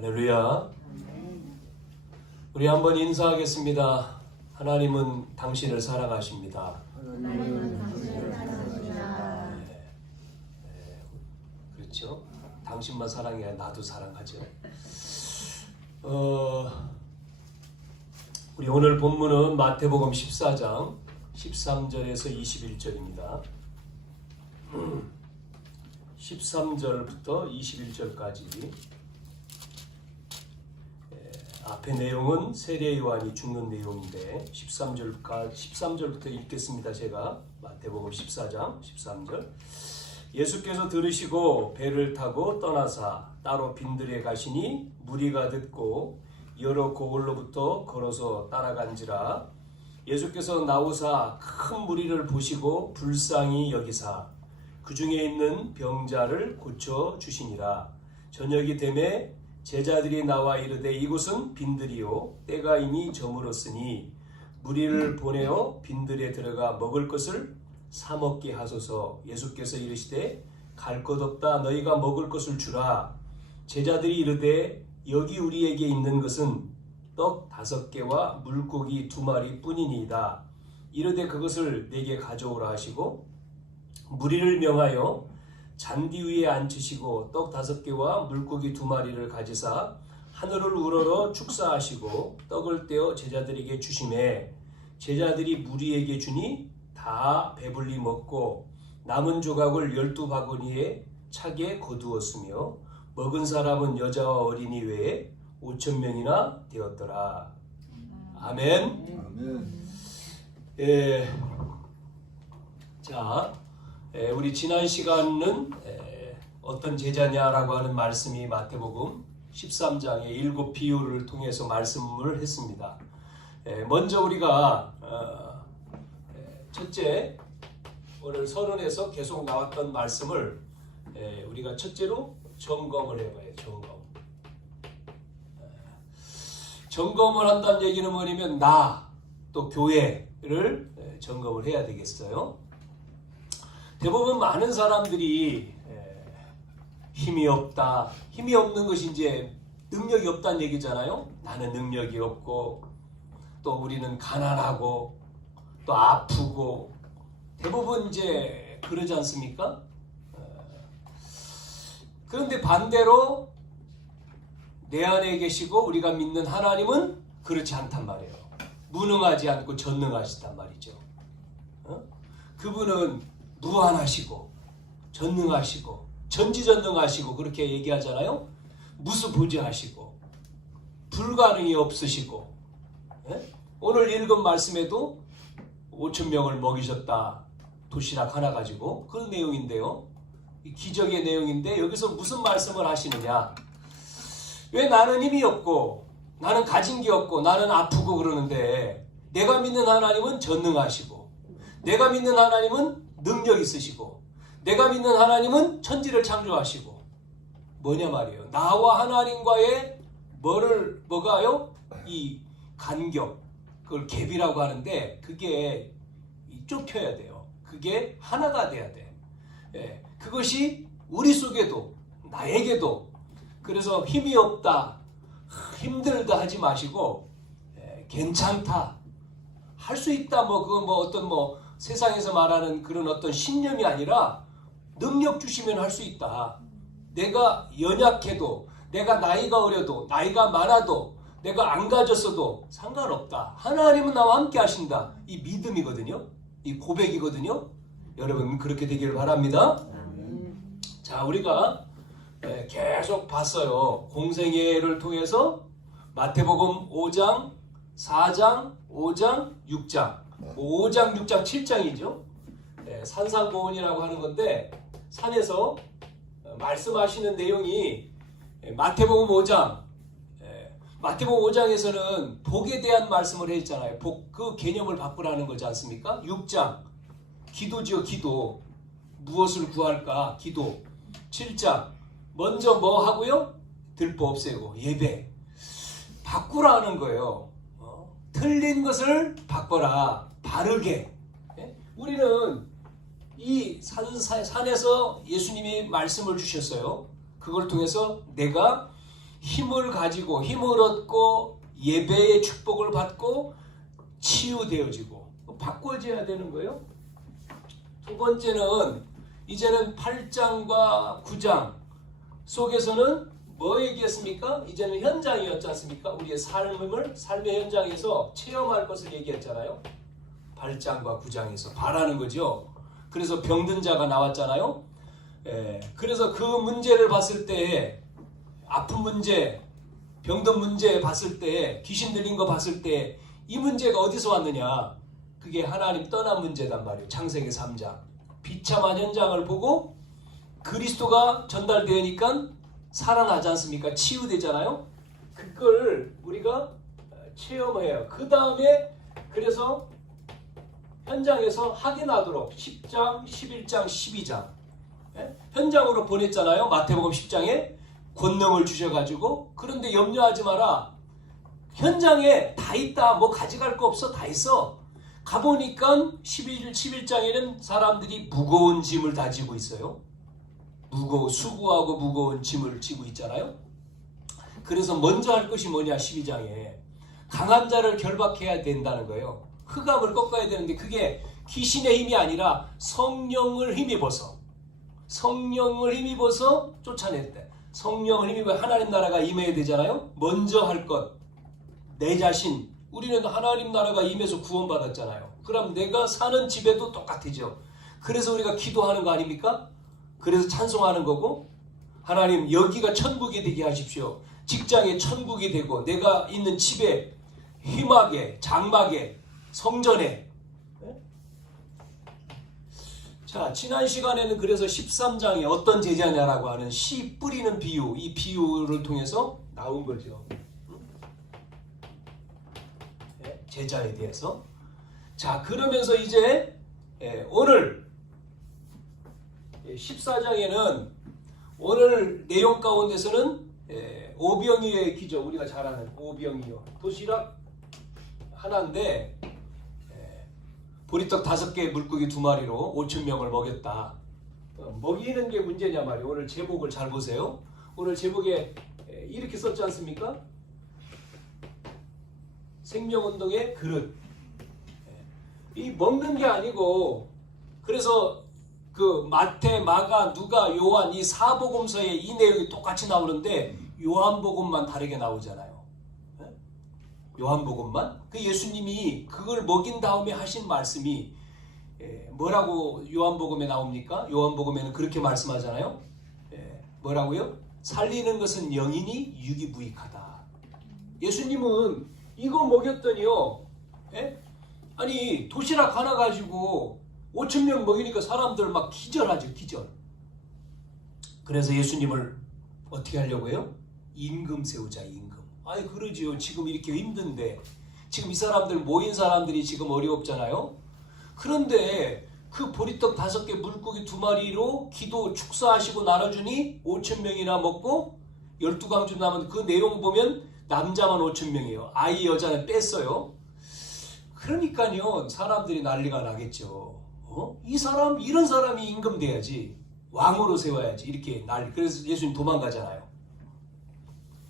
할렐루야. 우리 한번 인사하겠습니다. 하나님은 당신을 사랑하십니다. 하나님은 당신을 사랑하십니다. 그렇죠? 당신만 사랑해야 나도 사랑하죠. 우리 오늘 본문은 마태복음 14장 13절에서 21절입니다. 13절부터 21절까지. 앞에 내용은 세례 요한이 죽는 내용인데 13절부터 읽겠습니다. 제가 마태복음 14장 13절. 예수께서 들으시고 배를 타고 떠나사 따로 빈들에 가시니 무리가 듣고 여러 고을로부터 걸어서 따라간지라. 예수께서 나오사 큰 무리를 보시고 불쌍히 여기사 그 중에 있는 병자를 고쳐 주시니라. 저녁이 되매 제자들이 나와 이르되 이곳은 빈들이요 때가 이미 저물었으니 무리를 보내어 빈들에 들어가 먹을 것을 사 먹게 하소서. 예수께서 이르시되 갈 것 없다 너희가 먹을 것을 주라. 제자들이 이르되 여기 우리에게 있는 것은 떡 5개와 물고기 2마리 뿐이니이다. 이르되 그것을 내게 가져오라 하시고 무리를 명하여 잔디 위에 앉히시고 떡 5개와 물고기 2마리를 가지사 하늘을 우러러 축사하시고 떡을 떼어 제자들에게 주시매 제자들이 무리에게 주니 다 배불리 먹고 남은 조각을 12바구니에 차게 거두었으며 먹은 사람은 여자와 어린이 외에 5,000명이나 되었더라. 아멘. 아멘. 자, 우리 지난 시간은 어떤 제자냐라고 하는 말씀이 마태복음 13장의 7 비유를 통해서 말씀을 했습니다. 먼저 우리가 첫째 오늘 서론에서 계속 나왔던 말씀을 우리가 첫째로 점검을 해봐요. 점검을 한다는 얘기는 뭐냐면 나 또 교회를 점검을 해야 되겠어요. 대부분 많은 사람들이 힘이 없다. 힘이 없는 것이 이제 능력이 없다는 얘기잖아요. 나는 능력이 없고 또 우리는 가난하고 또 아프고 대부분 이제 그러지 않습니까? 그런데 반대로 내 안에 계시고 우리가 믿는 하나님은 그렇지 않단 말이에요. 무능하지 않고 전능하시단 말이죠. 그분은 무한하시고 전능하시고 전지전능하시고 그렇게 얘기하잖아요. 무수부지하시고 불가능이 없으시고 오늘 읽은 말씀에도 5,000명을 먹이셨다. 도시락 하나 가지고 그런 내용인데요. 기적의 내용인데 여기서 무슨 말씀을 하시느냐. 왜 나는 힘이 없고 나는 가진 게 없고 나는 아프고 그러는데 내가 믿는 하나님은 전능하시고 내가 믿는 하나님은 능력 있으시고 내가 믿는 하나님은 천지를 창조하시고 뭐냐 말이에요. 나와 하나님과의 뭐가요? 이 간격 그걸 갭이라고 하는데 그게 좁혀야 돼요. 그게 하나가 돼야 돼. 그것이 우리 속에도 나에게도 그래서 힘이 없다 힘들다 하지 마시고 괜찮다 할 수 있다 그건 어떤 세상에서 말하는 그런 어떤 신념이 아니라 능력 주시면 할 수 있다. 내가 연약해도 내가 나이가 어려도 나이가 많아도 내가 안 가졌어도 상관없다. 하나님은 나와 함께 하신다. 이 믿음이거든요. 이 고백이거든요. 여러분 그렇게 되기를 바랍니다. 자, 우리가 계속 봤어요. 공생애를 통해서 마태복음 5장, 4장, 5장, 6장 5장, 6장, 7장이죠. 산상보훈이라고 하는 건데 산에서 말씀하시는 내용이 마태복음 5장 마태복음 5장에서는 복에 대한 말씀을 했잖아요. 복, 그 개념을 바꾸라는 거지 않습니까? 6장 기도지요. 기도 무엇을 구할까? 기도 7장 먼저 뭐 하고요? 들보 없애고 예배 바꾸라는 거예요. 틀린 것을 바꿔라. 바르게. 우리는 이 산에서 예수님이 말씀을 주셨어요. 그걸 통해서 내가 힘을 가지고 힘을 얻고 예배의 축복을 받고 치유되어지고 바꿔져야 되는 거예요. 두 번째는 이제는 8장과 9장 속에서는 뭐 얘기했습니까? 이제는 현장이었지 않습니까? 우리의 삶의 현장에서 체험할 것을 얘기했잖아요. 8장과 9장에서 바라는 거죠. 그래서 병든 자가 나왔잖아요. 그래서 그 문제를 봤을 때, 아픈 문제, 병든 문제 봤을 때, 귀신 들린 거 봤을 때 이 문제가 어디서 왔느냐? 그게 하나님 떠난 문제단 말이에요. 창세기 3장. 비참한 현장을 보고 그리스도가 전달되니까 살아나지 않습니까? 치유되잖아요. 그걸 우리가 체험해요. 그 다음에 그래서 현장에서 확인하도록 10장, 11장, 12장 현장으로 보냈잖아요. 마태복음 10장에 권능을 주셔가지고. 그런데 염려하지 마라. 현장에 다 있다. 뭐 가져갈 거 없어. 다 있어. 가보니까 11장에는 사람들이 무거운 짐을 다 지고 있어요. 수고하고 무거운 짐을 지고 있잖아요. 그래서 먼저 할 것이 뭐냐? 12장에 강한 자를 결박해야 된다는 거예요. 흑암을 꺾어야 되는데 그게 귀신의 힘이 아니라 성령을 힘입어서 쫓아냈대. 성령을 힘입어 하나님 나라가 임해야 되잖아요. 먼저 할 것, 내 자신. 우리는 하나님 나라가 임해서 구원받았잖아요. 그럼 내가 사는 집에도 똑같죠. 그래서 우리가 기도하는 거 아닙니까? 그래서 찬송하는 거고, 하나님 여기가 천국이 되게 하십시오. 직장에 천국이 되고 내가 있는 집에 희막에 장막에 성전에. 자, 지난 시간에는 그래서 13장에 어떤 제자냐라고 하는 씨 뿌리는 비유, 이 비유를 통해서 나온 거죠. 제자에 대해서. 자, 그러면서 이제 오늘 14장에는 오늘 내용 가운데서는 오병이어의 기적, 우리가 잘 아는 오병이어. 도시락 하나인데 보리떡 5개 물고기 2마리로 5,000명을 먹였다. 먹이는 게 문제냐 말이에요. 오늘 제목을 잘 보세요. 오늘 제목에 이렇게 썼지 않습니까? 생명운동의 그릇. 이 먹는 게 아니고, 그래서 그 마태, 마가, 누가, 요한 이 사복음서에 이 내용이 똑같이 나오는데 요한복음만 다르게 나오잖아요. 요한복음만. 그 예수님이 그걸 먹인 다음에 하신 말씀이 뭐라고 요한복음에 나옵니까? 요한복음에는 그렇게 말씀하잖아요. 뭐라고요? 살리는 것은 영이니 육이 무익하다. 예수님은 이거 먹였더니요. 아니 도시락 하나 가지고 5,000명 먹이니까 사람들 막 기절하죠. 기절. 그래서 예수님을 어떻게 하려고 해요? 임금 세우자. 임금. 아니 그러지요. 지금 이렇게 힘든데 지금 이 사람들 모인 사람들이 지금 어렵잖아요. 그런데 그 보리떡 5개 물고기 2마리로 기도 축사하시고 나눠주니 5,000명이나 먹고 12강주 남은 그 내용 보면 남자만 5,000명이에요. 아이 여자는 뺐어요. 그러니까요 사람들이 난리가 나겠죠. 이런 사람이 임금 돼야지, 왕으로 세워야지, 이렇게 난리. 그래서 예수님 도망가잖아요.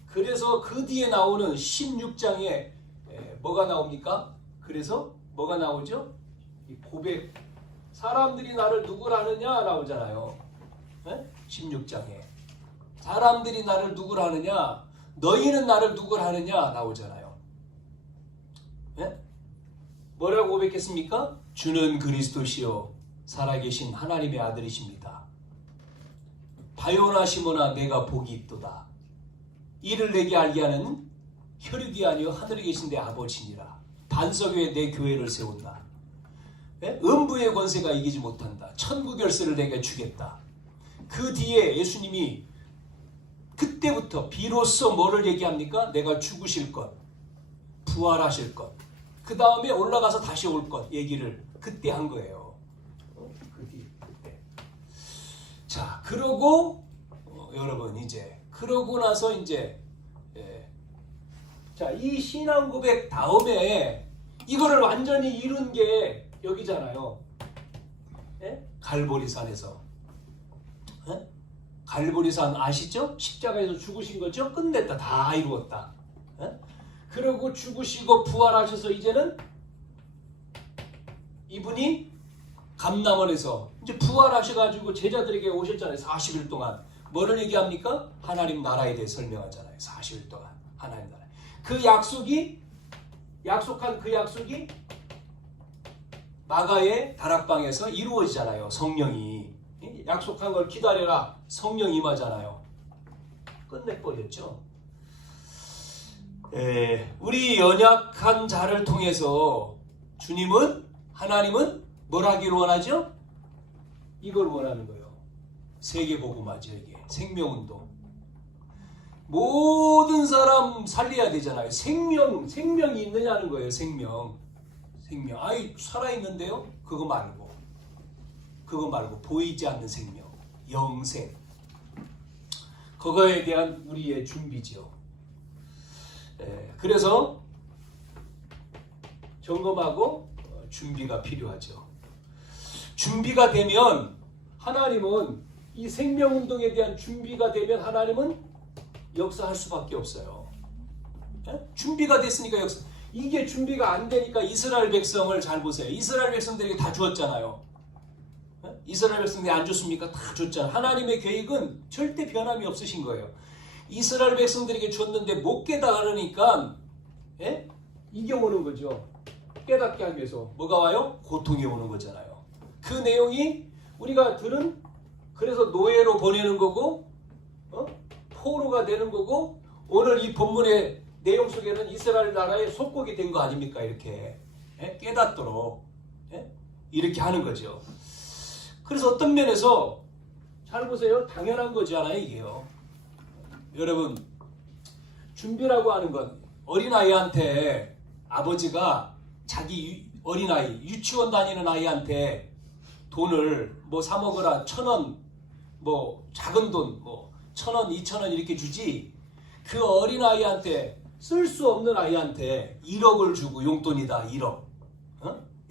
그래서 그 뒤에 나오는 16장에 뭐가 나옵니까? 그래서 뭐가 나오죠? 이 고백. 사람들이 나를 누구라느냐 나오잖아요. 16장에 사람들이 나를 누구라느냐, 너희는 나를 누구라느냐 나오잖아요. 뭐라고 고백했습니까? 주는 그리스도시요 살아계신 하나님의 아들이십니다. 바요나 시모나 내가 복이 있도다. 이를 내게 알게 하는 혈육이 아니요 하늘에 계신 내 아버지니라. 반석 위에 내 교회를 세운다. 음부의 권세가 이기지 못한다. 천국 열쇠를 내게 주겠다. 그 뒤에 예수님이 그때부터 비로소 뭐를 얘기합니까? 내가 죽으실 것, 부활하실 것, 그 다음에 올라가서 다시 올 것 얘기를 그때 한 거예요. 그때. 자, 그러고 여러분 이제 그러고 나서 이제 자, 이 신앙 고백 다음에 이거를 완전히 이룬 게 여기잖아요. 갈보리산에서 갈보리산 아시죠? 십자가에서 죽으신 거죠? 끝냈다. 다 이루었다. 그리고 죽으시고 부활하셔서 이제는 이분이 감남원에서 이제 부활하셔가지고 제자들에게 오셨잖아요. 40일 동안. 뭐를 얘기합니까? 하나님 나라에 대해 설명하잖아요. 40일 동안. 하나님 나라. 그 약속이 약속한 그 약속이 마가의 다락방에서 이루어지잖아요. 성령이. 약속한 걸 기다려라. 성령 임하잖아요. 끝내버렸죠. 우리 연약한 자를 통해서 주님은 하나님은 뭘 하기를 원하죠? 이걸 원하는 거예요. 세계복음화죠. 이게 생명운동. 모든 사람 살려야 되잖아요. 생명이 있느냐는 거예요. 생명. 아이 살아있는데요? 그거 말고 보이지 않는 생명, 영생. 그거에 대한 우리의 준비죠. 그래서 점검하고 준비가 필요하죠. 준비가 되면 하나님은 이 생명운동에 대한 준비가 되면 하나님은 역사할 수밖에 없어요. 준비가 됐으니까 역사. 이게 준비가 안 되니까 이스라엘 백성을 잘 보세요. 이스라엘 백성들에게 다 주었잖아요. 이스라엘 백성들이 안 줬습니까? 다 줬잖아요. 하나님의 계획은 절대 변함이 없으신 거예요. 이스라엘 백성들에게 줬는데 못 깨달으니까 이게 오는 거죠. 깨닫게 하기 위해서 뭐가 와요? 고통이 오는 거잖아요. 그 내용이 우리가 들은 그래서 노예로 보내는 거고 포로가 되는 거고 오늘 이 본문의 내용 속에는 이스라엘 나라의 속국이 된 거 아닙니까? 이렇게 깨닫도록 이렇게 하는 거죠. 그래서 어떤 면에서 잘 보세요. 당연한 거잖아요. 이게요. 여러분 준비라고 하는 건 어린아이한테 아버지가 자기 어린아이 유치원 다니는 아이한테 돈을 뭐 사 먹으라 1,000원 뭐 작은 돈 뭐 1,000원 2,000원 이렇게 주지 그 어린아이한테 쓸 수 없는 아이한테 1억을 주고 용돈이다 1억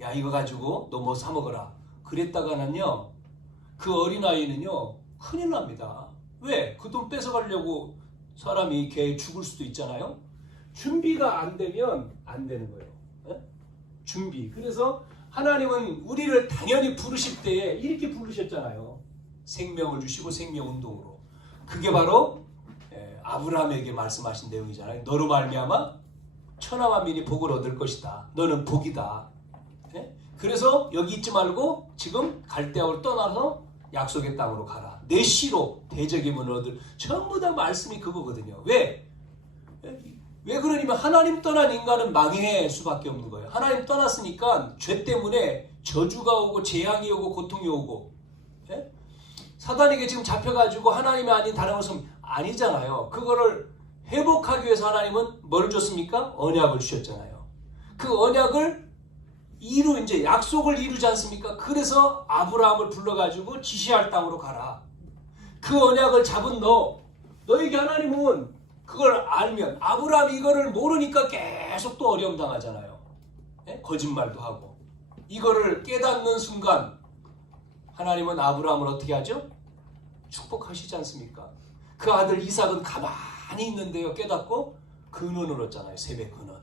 야 이거 가지고 너 뭐 사 먹어라 그랬다가는요 그 어린아이는요 큰일 납니다. 왜? 그 돈 뺏어가려고 사람이 걔 죽을 수도 있잖아요. 준비가 안 되면 안 되는 거예요. 준비. 그래서 하나님은 우리를 당연히 부르실 때에 이렇게 부르셨잖아요. 생명을 주시고 생명운동으로. 그게 바로 아브라함에게 말씀하신 내용이잖아요. 너로 말미암아 천하 만민이 복을 얻을 것이다. 너는 복이다. 그래서 여기 있지 말고 지금 갈대아를 떠나서 약속의 땅으로 가라. 내 씨로 대적임을 얻을. 전부 다 말씀이 그거거든요. 왜? 왜 그러냐면 하나님 떠난 인간은 망할 수밖에 없는 거예요. 하나님 떠났으니까 죄 때문에 저주가 오고 재앙이 오고 고통이 오고 사단에게 지금 잡혀가지고 하나님이 아닌 다른 것은 아니잖아요. 그거를 회복하기 위해서 하나님은 뭘 줬습니까? 언약을 주셨잖아요. 그 언약을 이제 약속을 이루지 않습니까? 그래서 아브라함을 불러가지고 지시할 땅으로 가라. 그 언약을 잡은 너에게 하나님은 그걸 알면 아브라함이 이거를 모르니까 계속 또 어려움 당하잖아요. 거짓말도 하고 이거를 깨닫는 순간 하나님은 아브라함을 어떻게 하죠? 축복하시지 않습니까? 그 아들 이삭은 가만히 있는데요. 깨닫고 근원을 얻잖아요. 세배 근원.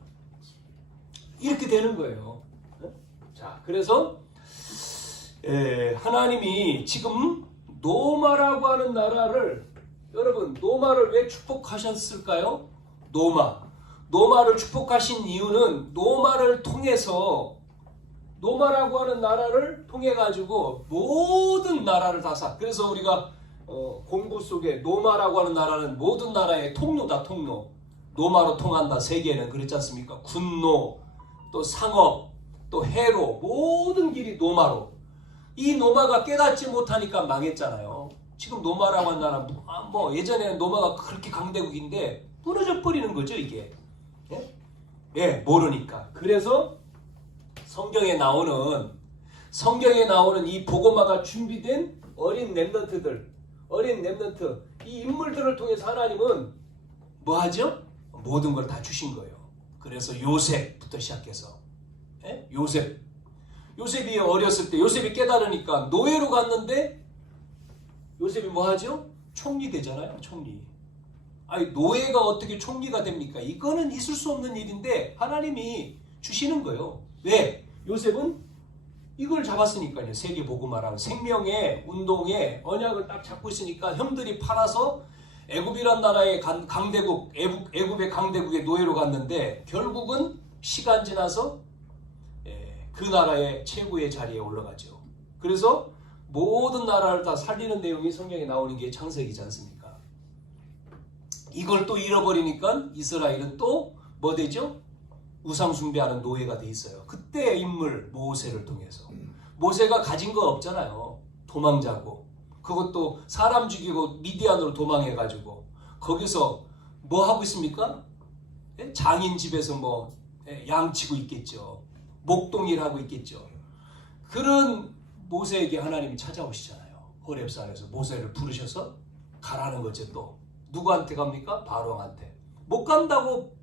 이렇게 되는 거예요. 자, 그래서 하나님이 지금 노마라고 하는 나라를 여러분 노마를 왜 축복하셨을까요? 노마를 축복하신 이유는 노마를 통해서 노마라고 하는 나라를 통해 가지고 모든 나라를 다 그래서 우리가 공부 속에 노마라고 하는 나라는 모든 나라의 통로다. 통로. 노마로 통한다. 세계는 그렇지 않습니까? 군노 또 상업 또 해로 모든 길이 노마로. 이 노마가 깨닫지 못하니까 망했잖아요. 지금 노마라고 하는 나라 뭐 예전에는 노마가 그렇게 강대국인데 무너져 버리는 거죠 이게. 모르니까. 그래서 성경에 나오는 이 복음화가 준비된 어린 렘넌트 이 인물들을 통해서 하나님은 뭐 하죠? 모든 걸 다 주신 거예요. 그래서 요셉부터 시작해서 요셉이 어렸을 때 요셉이 깨달으니까 노예로 갔는데 요셉이 뭐 하죠? 총리 되잖아요. 총리. 아니 노예가 어떻게 총리가 됩니까? 이거는 있을 수 없는 일인데 하나님이 주시는 거예요. 왜? 요셉은 이걸 잡았으니까요. 세계 복음화라는 생명의 운동에 언약을 딱 잡고 있으니까 형들이 팔아서 애굽이란 나라의 강대국, 애굽의 강대국의 노예로 갔는데 결국은 시간 지나서 그 나라의 최고의 자리에 올라가죠. 그래서 모든 나라를 다 살리는 내용이 성경에 나오는 게 창세기지 않습니까? 이걸 또 잃어버리니까 이스라엘은 또 뭐 되죠? 우상 숭배하는 노예가 돼 있어요. 그때의 인물 모세를 통해서. 모세가 가진 거 없잖아요. 도망자고. 그것도 사람 죽이고 미디안으로 도망해가지고 거기서 뭐 하고 있습니까? 장인 집에서 뭐 양치고 있겠죠. 목동일 하고 있겠죠. 그런 모세에게 하나님이 찾아오시잖아요. 호렙산에서 모세를 부르셔서 가라는 거죠. 또 누구한테 갑니까? 바로왕한테. 못 간다고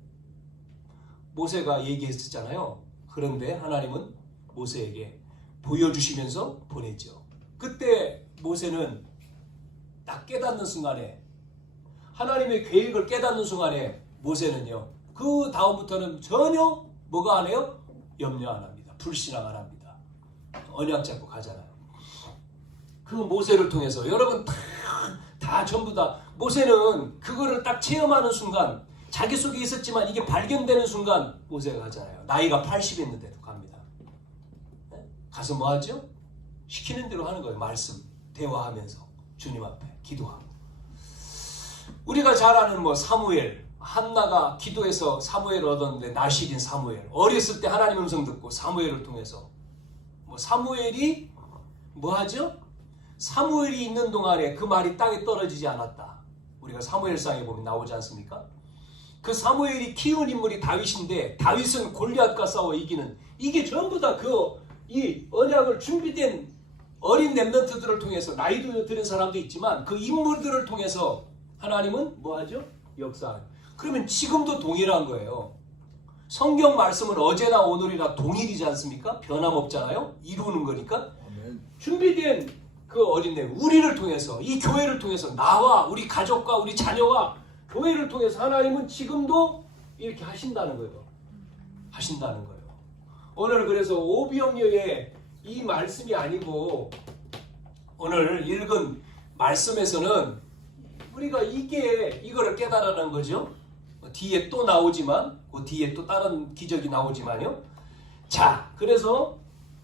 모세가 얘기했었잖아요. 그런데 하나님은 모세에게 보여주시면서 보내죠. 그때 모세는 딱 깨닫는 순간에 하나님의 계획을 깨닫는 순간에 모세는요. 그 다음부터는 전혀 뭐가 안 해요? 염려 안 합니다. 불신앙 안 합니다. 언약 잡고 가잖아요. 그 모세를 통해서 여러분 다 전부 다 모세는 그거를 딱 체험하는 순간 자기 속에 있었지만 이게 발견되는 순간 모세가 가잖아요. 나이가 80인데도 갑니다. 가서 뭐 하죠? 시키는 대로 하는 거예요. 말씀, 대화하면서 주님 앞에 기도하고. 우리가 잘 아는 뭐 사무엘, 한나가 기도해서 사무엘을 얻었는데 나실인 사무엘. 어렸을 때 하나님 음성 듣고 사무엘을 통해서 뭐 사무엘이 뭐 하죠? 사무엘이 있는 동안에 그 말이 땅에 떨어지지 않았다. 우리가 사무엘상에 보면 나오지 않습니까? 그 사무엘이 키운 인물이 다윗인데 다윗은 골리앗과 싸워 이기는 이게 전부 다 이 언약을 준비된 어린 렘넌트들을 통해서 나이도 들은 사람도 있지만 그 인물들을 통해서 하나님은 뭐 하죠? 역사하는. 그러면 지금도 동일한 거예요. 성경 말씀은 어제나 오늘이나 동일이지 않습니까? 변함없잖아요. 이루는 거니까. 준비된 그 어린애 우리를 통해서 이 교회를 통해서 나와 우리 가족과 우리 자녀와 교회를 통해서 하나님은 지금도 이렇게 하신다는 거예요. 하신다는 거예요. 오늘 그래서 오병이어의 이 말씀이 아니고 오늘 읽은 말씀에서는 우리가 이거를 깨달으라는 거죠. 뒤에 또 나오지만 그 뒤에 또 다른 기적이 나오지만요. 자, 그래서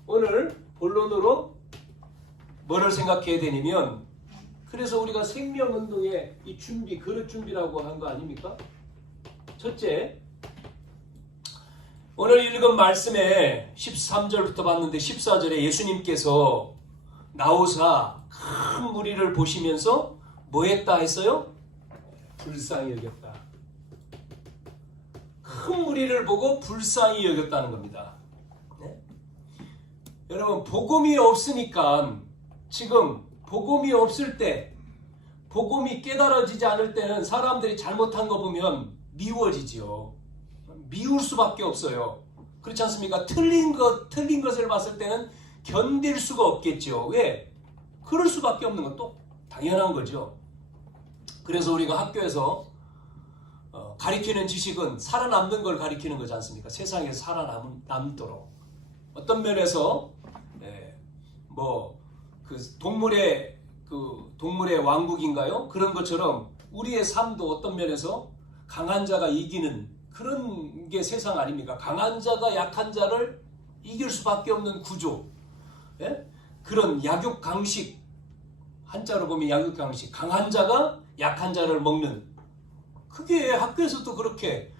오늘 본론으로 뭐를 생각해야 되냐면 그래서 우리가 생명운동의 이 준비, 그릇 준비라고 한 거 아닙니까? 첫째, 오늘 읽은 말씀에 13절부터 봤는데 14절에 예수님께서 나오사 큰 무리를 보시면서 뭐 했다 했어요? 불쌍히 여겼다. 큰 무리를 보고 불쌍히 여겼다는 겁니다. 네? 여러분 복음이 없으니까 지금 복음이 없을 때 복음이 깨달아지지 않을 때는 사람들이 잘못한 거 보면 미워지죠. 미울 수밖에 없어요. 그렇지 않습니까? 틀린 것을 봤을 때는 견딜 수가 없겠죠. 왜? 그럴 수밖에 없는 것도 당연한 거죠. 그래서 우리가 학교에서 가리키는 지식은 살아남는 걸 가리키는 거지 않습니까? 세상에서 살아남도록. 어떤 면에서 동물의 왕국인가요? 그런 것처럼 우리의 삶도 어떤 면에서 강한 자가 이기는 그런 게 세상 아닙니까? 강한 자가 약한 자를 이길 수밖에 없는 구조. 예? 그런 약육강식, 한자로 보면 약육강식. 강한 자가 약한 자를 먹는. 그게 학교에서도 그렇게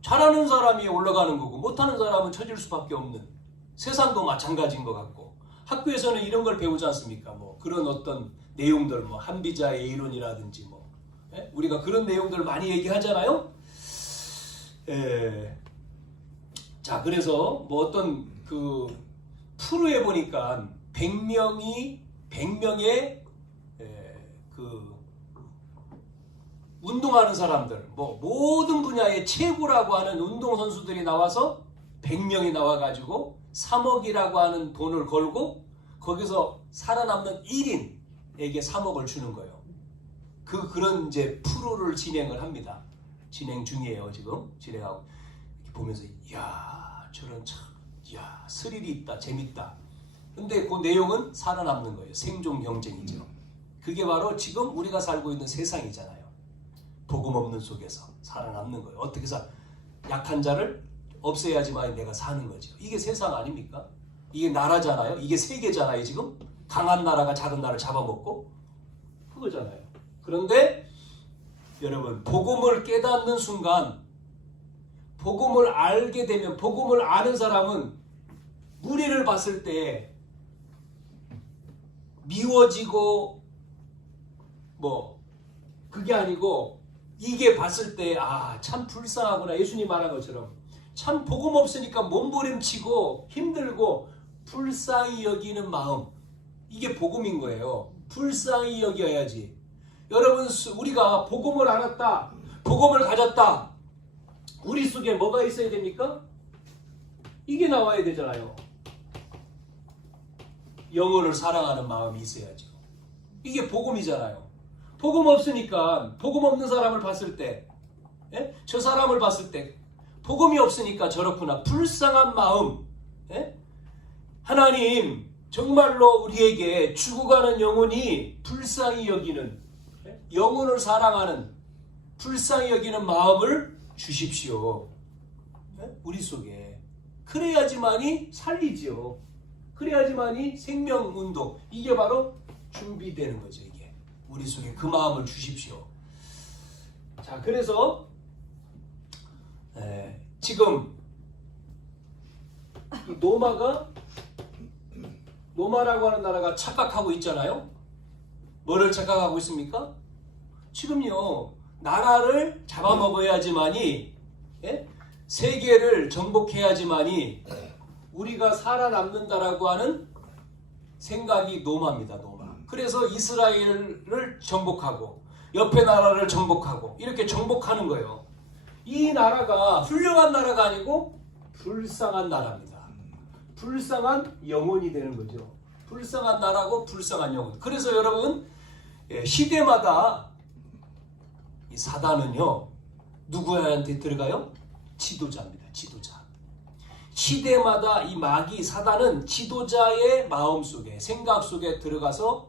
잘하는 사람이 올라가는 거고 못하는 사람은 처질 수밖에 없는. 세상도 마찬가지인 것 같고 학교에서는 이런 걸 배우지 않습니까? 뭐 그런 어떤 내용들, 뭐 한비자의 이론이라든지 뭐 우리가 그런 내용들 많이 얘기하잖아요. 자, 그래서 뭐 어떤 그 프로에 보니까 100명의 그 운동하는 사람들, 뭐 모든 분야의 최고라고 하는 운동선수들이 나와서 100명이 나와가지고 3억이라고 하는 돈을 걸고 거기서 살아남는 1인에게 3억을 주는 거예요. 그런 이제 프로를 진행을 합니다. 진행 중이에요. 지금 진행하고 보면서 야 저런 참 야 스릴이 있다 재밌다. 근데 그 내용은 살아남는 거예요. 생존 경쟁이죠. 그게 바로 지금 우리가 살고 있는 세상이잖아요. 복음 없는 속에서 살아남는 거예요. 어떻게 약한 자를 없애야지만 내가 사는 거죠. 이게 세상 아닙니까? 이게 나라잖아요. 이게 세계잖아요. 지금 강한 나라가 작은 나라를 잡아먹고 그거잖아요. 그런데 여러분 복음을 깨닫는 순간 복음을 알게 되면 복음을 아는 사람은 무리를 봤을 때 미워지고 뭐 그게 아니고 이게 봤을 때 아 참 불쌍하구나. 예수님 말한 것처럼 참 복음 없으니까 몸부림치고 힘들고 불쌍히 여기는 마음, 이게 복음인 거예요. 불쌍히 여겨야지. 여러분 우리가 복음을 알았다, 복음을 가졌다, 우리 속에 뭐가 있어야 됩니까? 이게 나와야 되잖아요. 영혼을 사랑하는 마음이 있어야죠. 이게 복음이잖아요. 복음 없으니까 복음 없는 사람을 봤을 때 저 사람을 봤을 때 복음이 없으니까 저렇구나. 불쌍한 마음. 하나님 정말로 우리에게 죽어가는 영혼이 불쌍히 여기는 영혼을 사랑하는 불쌍히 여기는 마음을 주십시오. 우리 속에. 그래야지만이 살리지요. 그래야지만이 생명운동. 이게 바로 준비되는 거죠. 이게 우리 속에 그 마음을 주십시오. 자, 그래서 지금 이 노마라고 하는 나라가 착각하고 있잖아요. 뭐를 착각하고 있습니까? 지금요 나라를 잡아먹어야지만이 세계를 정복해야지만이 우리가 살아남는다라고 하는 생각이 노마입니다. 노마. 그래서 이스라엘을 정복하고 옆에 나라를 정복하고 이렇게 정복하는 거예요. 이 나라가 훌륭한 나라가 아니고 불쌍한 나라입니다. 불쌍한 영혼이 되는 거죠. 불쌍한 나라고 불쌍한 영혼. 그래서 여러분 시대마다 이 사단은요 누구한테 들어가요? 지도자입니다. 지도자. 시대마다 이 마귀 사단은 지도자의 마음속에 생각 속에 들어가서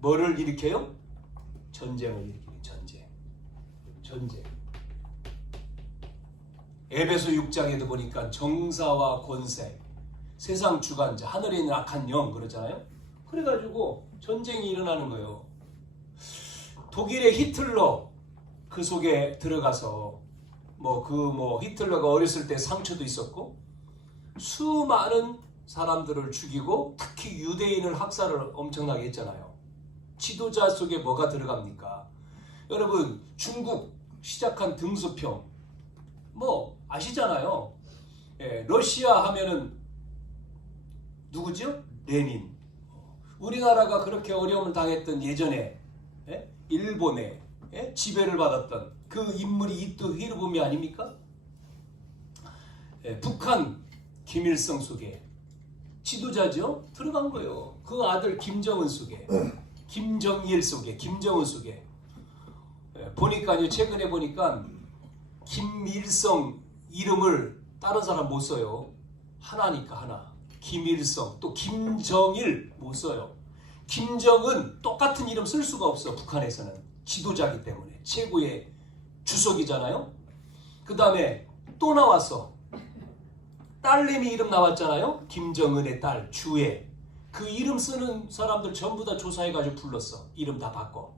뭐를 일으켜요? 전쟁을 일으켜요. 전쟁. 에베소 6장에도 보니까 정사와 권세, 세상 주관자, 하늘에 있는 악한 영 그러잖아요. 그래가지고 전쟁이 일어나는 거예요. 독일의 히틀러 그 속에 들어가서 히틀러가 어렸을 때 상처도 있었고 수많은 사람들을 죽이고 특히 유대인을 학살을 엄청나게 했잖아요. 지도자 속에 뭐가 들어갑니까? 여러분 중국 시작한 등소평 아시잖아요. 러시아 하면은 누구죠? 레닌. 우리나라가 그렇게 어려움을 당했던 예전에 일본에 지배를 받았던 그 인물이 이토 히로부미 아닙니까? 북한 김일성 속에 지도자죠? 들어간 거예요. 그 아들 김정은 속에, 김정일 속에, 김정은 속에. 보니까요, 최근에 보니까 김일성 이름을 다른 사람 못 써요. 하나니까 하나. 김일성, 또 김정일 못 써요. 김정은 똑같은 이름 쓸 수가 없어. 북한에서는 지도자이기 때문에 최고의 주석이잖아요. 그 다음에 또 나왔어. 딸내미 이름 나왔잖아요. 김정은의 딸 주애. 그 이름 쓰는 사람들 전부 다 조사해가지고 불렀어. 이름 다 바꿔.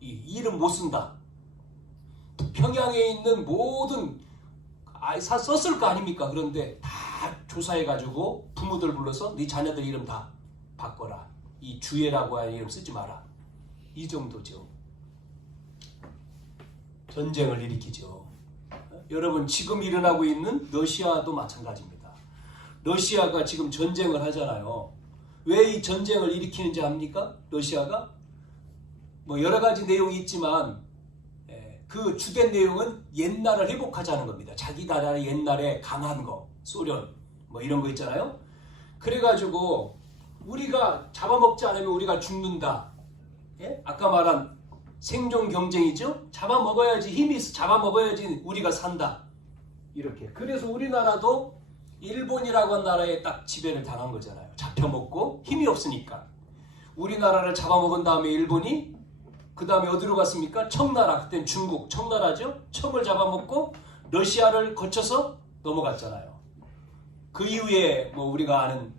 이름 못 쓴다. 평양에 있는 모든 썼을 거 아닙니까? 그런데 다 조사해가지고 부모들 불러서 네 자녀들 이름 다 바꿔라. 이 주애라고 하는 이름 쓰지 마라. 이 정도죠. 전쟁을 일으키죠. 여러분 지금 일어나고 있는 러시아도 마찬가지입니다. 러시아가 지금 전쟁을 하잖아요. 왜 이 전쟁을 일으키는지 압니까? 러시아가 여러 가지 내용이 있지만 그 주된 내용은 옛날을 회복하자는 겁니다. 자기 나라 옛날에 강한 거, 소련 이런 거 있잖아요. 그래가지고 우리가 잡아먹지 않으면 우리가 죽는다. 아까 말한 생존 경쟁이죠. 잡아먹어야지, 힘이 있어 잡아먹어야지 우리가 산다. 이렇게. 그래서 우리나라도 일본이라고 한 나라에 딱 지배를 당한 거잖아요. 잡혀먹고 힘이 없으니까. 우리나라를 잡아먹은 다음에 일본이 그 다음에 어디로 갔습니까? 청나라. 그땐 중국 청나라죠. 청을 잡아먹고 러시아를 거쳐서 넘어갔잖아요. 그 이후에 뭐 우리가 아는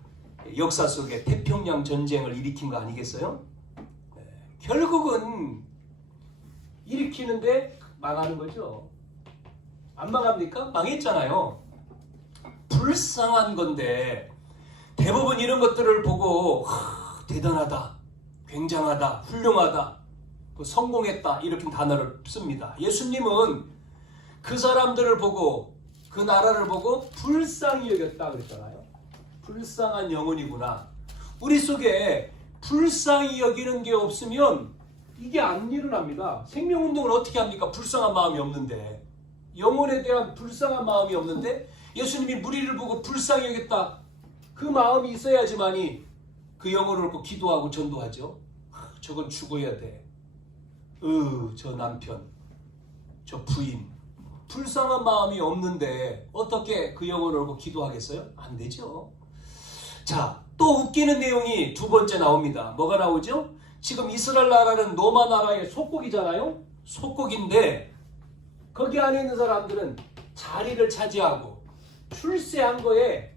역사 속에 태평양 전쟁을 일으킨 거 아니겠어요? 네. 결국은 일으키는데 망하는 거죠. 안 망합니까? 망했잖아요. 불쌍한 건데 대부분 이런 것들을 보고 대단하다, 굉장하다, 훌륭하다, 성공했다 이렇게 단어를 씁니다. 예수님은 그 사람들을 보고 그 나라를 보고 불쌍히 여겼다 그랬잖아요. 불쌍한 영혼이구나. 우리 속에 불쌍히 여기는 게 없으면 이게 안 일어납니다. 생명운동을 어떻게 합니까? 불쌍한 마음이 없는데. 영혼에 대한 불쌍한 마음이 없는데 예수님이 무리를 보고 불쌍히 여겼다. 그 마음이 있어야지만이 그 영혼을 놓고 기도하고 전도하죠. 저건 죽어야 돼. 저 남편, 저 부인. 불쌍한 마음이 없는데 어떻게 그 영혼을 놓고 기도하겠어요? 안 되죠. 자, 또 웃기는 내용이 두 번째 나옵니다. 뭐가 나오죠? 지금 이스라엘 나라는 로마 나라의 속국이잖아요. 속국인데 거기 안에 있는 사람들은 자리를 차지하고 출세한 거에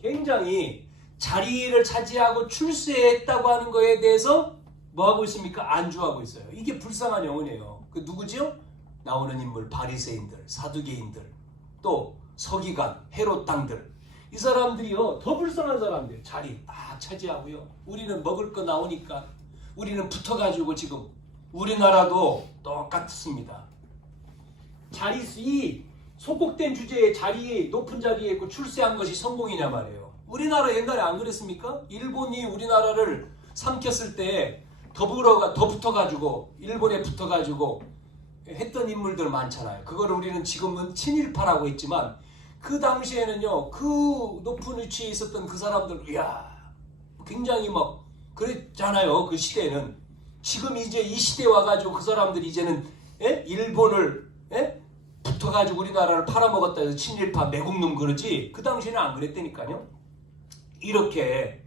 굉장히 자리를 차지하고 출세했다고 하는 거에 대해서 뭐 하고 있습니까? 안주하고 있어요. 이게 불쌍한 영혼이에요. 그 누구죠? 나오는 인물 바리새인들, 사두개인들, 또 서기관, 헤롯 당들. 이 사람들이요 더 불쌍한 사람들. 자리 딱 차지하고요. 우리는 먹을 거 나오니까 우리는 붙어가지고 지금 우리나라도 똑같습니다. 자리 이 속국된 주제에 자리에 높은 자리에 있고 출세한 것이 성공이냐 말이에요. 우리나라 옛날에 안 그랬습니까? 일본이 우리나라를 삼켰을 때 더 붙어가지고 일본에 붙어가지고 했던 인물들 많잖아요. 그거를 우리는 지금은 친일파라고 했지만 그 당시에는요 그 높은 위치에 있었던 그 사람들 이야 굉장히 막 그랬잖아요. 그 시대에는. 지금 이제 이 시대에 와가지고 그 사람들이 이제는 일본을 붙어가지고 우리나라를 팔아먹었다 해서 친일파 매국놈 그러지 그 당시에는 안 그랬다니까요. 이렇게.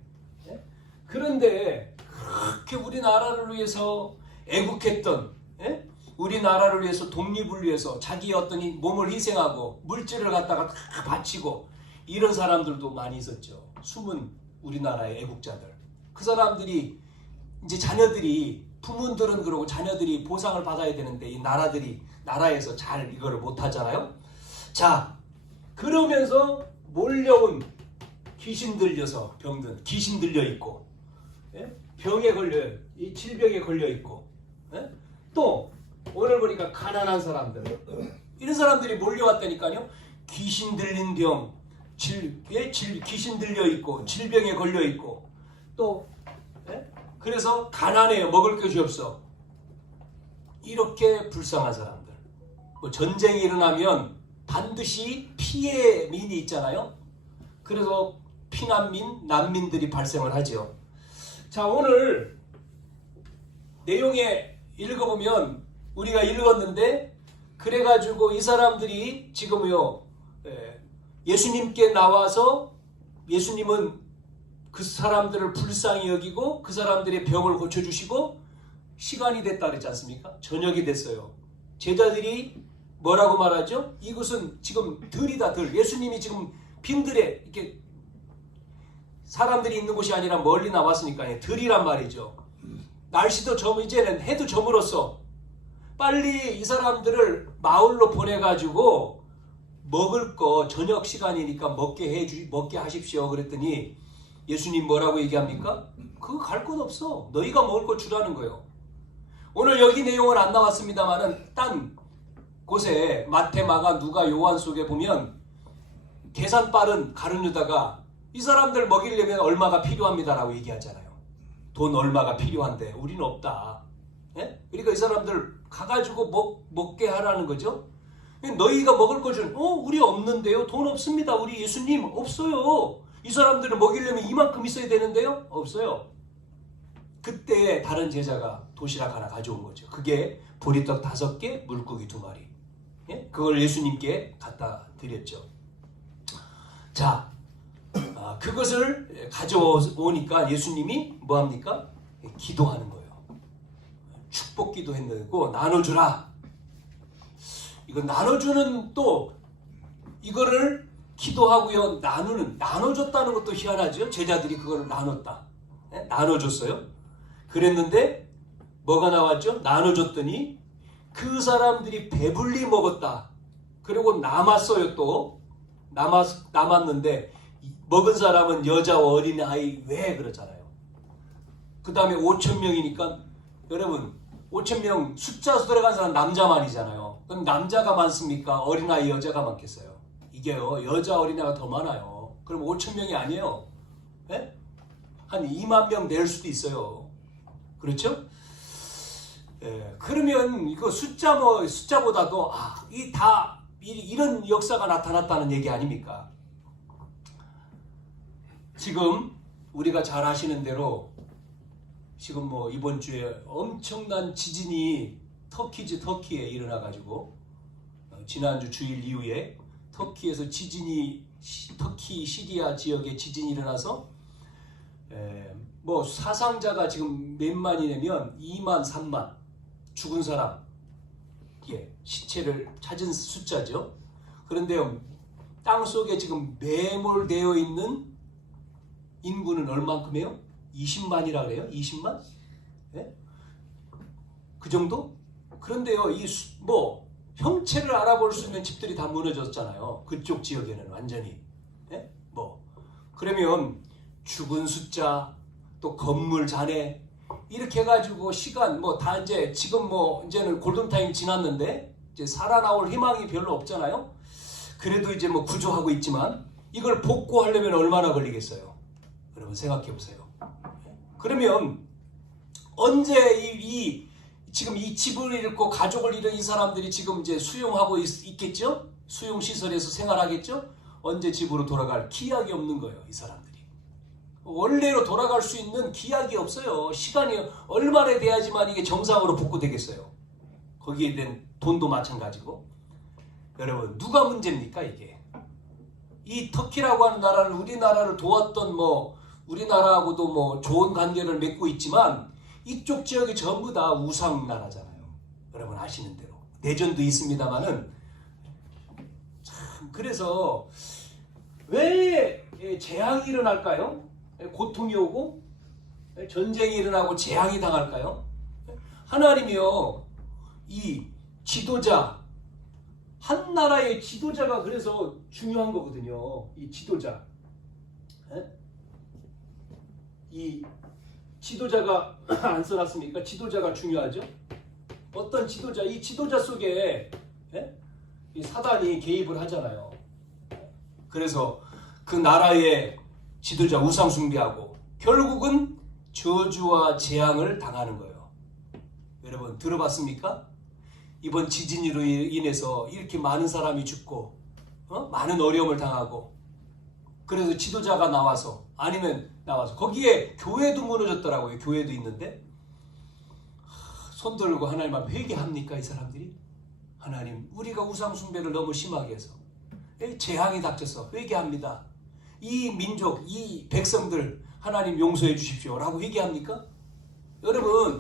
그런데 그렇게 우리나라를 위해서 애국했던 우리나라를 위해서 독립을 위해서 자기의 어떤 몸을 희생하고 물질을 갖다가 다 바치고 이런 사람들도 많이 있었죠. 숨은 우리나라의 애국자들. 그 사람들이 이제 자녀들이 부모들은 그러고 자녀들이 보상을 받아야 되는데 이 나라에서 잘 이거를 못하잖아요. 자, 그러면서 몰려온 귀신 들려서 병든 귀신 들려 있고 병에 걸려 이 질병에 걸려 있고 또 오늘 보니까 가난한 사람들 이런 사람들이 몰려왔다니까요. 귀신 들린 병, 귀신 들려 있고 질병에 걸려 있고 또 그래서 가난해요. 먹을 것이 없어. 이렇게 불쌍한 사람들. 뭐 전쟁이 일어나면 반드시 피해민이 있잖아요. 그래서 피난민, 난민들이 발생을 하죠. 자, 오늘 내용에 읽어보면 우리가 읽었는데 그래가지고 이 사람들이 지금요 예수님께 나와서 예수님은 그 사람들을 불쌍히 여기고 그 사람들의 병을 고쳐주시고 시간이 됐다 그랬지 않습니까? 저녁이 됐어요. 제자들이 뭐라고 말하죠? 이것은 지금 들이다 들. 예수님이 지금 빈들에 이렇게 사람들이 있는 곳이 아니라 멀리 나왔으니까 들이란 말이죠. 날씨도 이제는 해도 저물었어. 빨리 이 사람들을 마을로 보내가지고 먹을 거 저녁 시간이니까 먹게 하십시오. 그랬더니 예수님 뭐라고 얘기합니까? 그거 갈 것 없어. 너희가 먹을 거 주라는 거예요. 오늘 여기 내용은 안 나왔습니다만은 딴 곳에 마태, 마가, 누가, 요한 속에 보면 계산 빠른 가룟 유다가 이 사람들 먹이려면 얼마가 필요합니다라고 얘기하잖아요. 돈 얼마가 필요한데 우리는 없다. 그러니까 이 사람들 가가지고 먹게 하라는 거죠. 너희가 먹을 거 준, 우리 없는데요. 돈 없습니다. 우리 예수님 없어요. 이 사람들을 먹이려면 이만큼 있어야 되는데요. 없어요. 그때 다른 제자가 도시락 하나 가져온 거죠. 그게 보리떡 5개, 물고기 2마리. 예? 그걸 예수님께 갖다 드렸죠. 자, 그것을 가져오니까 예수님이 뭐합니까? 기도하는 거예요. 축복기도 했고 나눠주라. 이거 나눠주는 또 이거를 기도하고요. 나눠줬다는 것도 희한하죠. 제자들이 그거를 나눴다. 예? 나눠줬어요. 그랬는데 뭐가 나왔죠? 나눠줬더니 그 사람들이 배불리 먹었다. 그리고 남았어요. 또 남았는데 먹은 사람은 여자와 어린아이 왜 그러잖아요. 그 다음에 5,000명이니까 여러분 5,000명 숫자 들어간 사람 남자만이잖아요. 그럼 남자가 많습니까? 어린아이 여자가 많겠어요? 이게요. 여자 어린아이가 더 많아요. 그럼 5,000명이 아니에요. 네? 한 2만 명 될 수도 있어요. 그렇죠? 예, 그러면 이거 숫자보다도 이런 역사가 나타났다는 얘기 아닙니까? 지금 우리가 잘 아시는 대로 지금 이번 주에 엄청난 지진이 터키에 일어나가지고 지난주 주일 이후에 터키에서 터키 시리아 지역에 지진이 일어나서 사상자가 지금 몇 만이냐면 2만 3만 죽은 사람 시체를 찾은 숫자죠. 그런데요, 땅속에 지금 매몰되어 있는 인구는 얼만큼이에요? 20만이라 그래요? 20만? 네? 그 정도? 그런데요, 형체를 알아볼 수 있는 집들이 다 무너졌잖아요. 그쪽 지역에는 완전히. 네? 그러면 죽은 숫자, 또 건물 잔해, 이렇게 해가지고 시간, 다 이제는 골든타임 지났는데, 이제 살아나올 희망이 별로 없잖아요. 그래도 이제 구조하고 있지만, 이걸 복구하려면 얼마나 걸리겠어요? 여러분 생각해 보세요. 그러면 언제 지금 이 집을 잃고 가족을 잃은 이 사람들이 지금 이제 수용하고 있겠죠? 수용시설에서 생활하겠죠? 언제 집으로 돌아갈 기약이 없는 거예요, 이 사람들이. 원래로 돌아갈 수 있는 기약이 없어요. 시간이 얼마나 돼야지만 이게 정상으로 복구되겠어요. 거기에 대한 돈도 마찬가지고. 여러분, 누가 문제입니까, 이게? 이 터키라고 하는 나라는 우리나라를 도왔던 우리나라하고도 좋은 관계를 맺고 있지만 이쪽 지역이 전부 다 우상 나라잖아요. 여러분 아시는 대로. 내전도 있습니다만은 참 그래서 왜 재앙이 일어날까요? 고통이 오고 전쟁이 일어나고 재앙이 당할까요? 하나님이요, 이 지도자, 한 나라의 지도자가 그래서 중요한 거거든요. 이 지도자. 이 지도자가 안 써놨습니까? 지도자가 중요하죠. 어떤 지도자, 이 지도자 속에 이 사단이 개입을 하잖아요. 그래서 그 나라의 지도자 우상 숭배하고 결국은 저주와 재앙을 당하는 거예요. 여러분 들어봤습니까? 이번 지진으로 인해서 이렇게 많은 사람이 죽고 많은 어려움을 당하고, 그래서 지도자가 나와서 거기에 교회도 무너졌더라고요. 교회도 있는데 손 들고 하나님 앞에 회개합니까, 이 사람들이? 하나님, 우리가 우상 숭배를 너무 심하게 해서 재앙이 닥쳐서 회개합니다. 이 민족, 이 백성들 하나님 용서해 주십시오 라고 회개합니까? 여러분,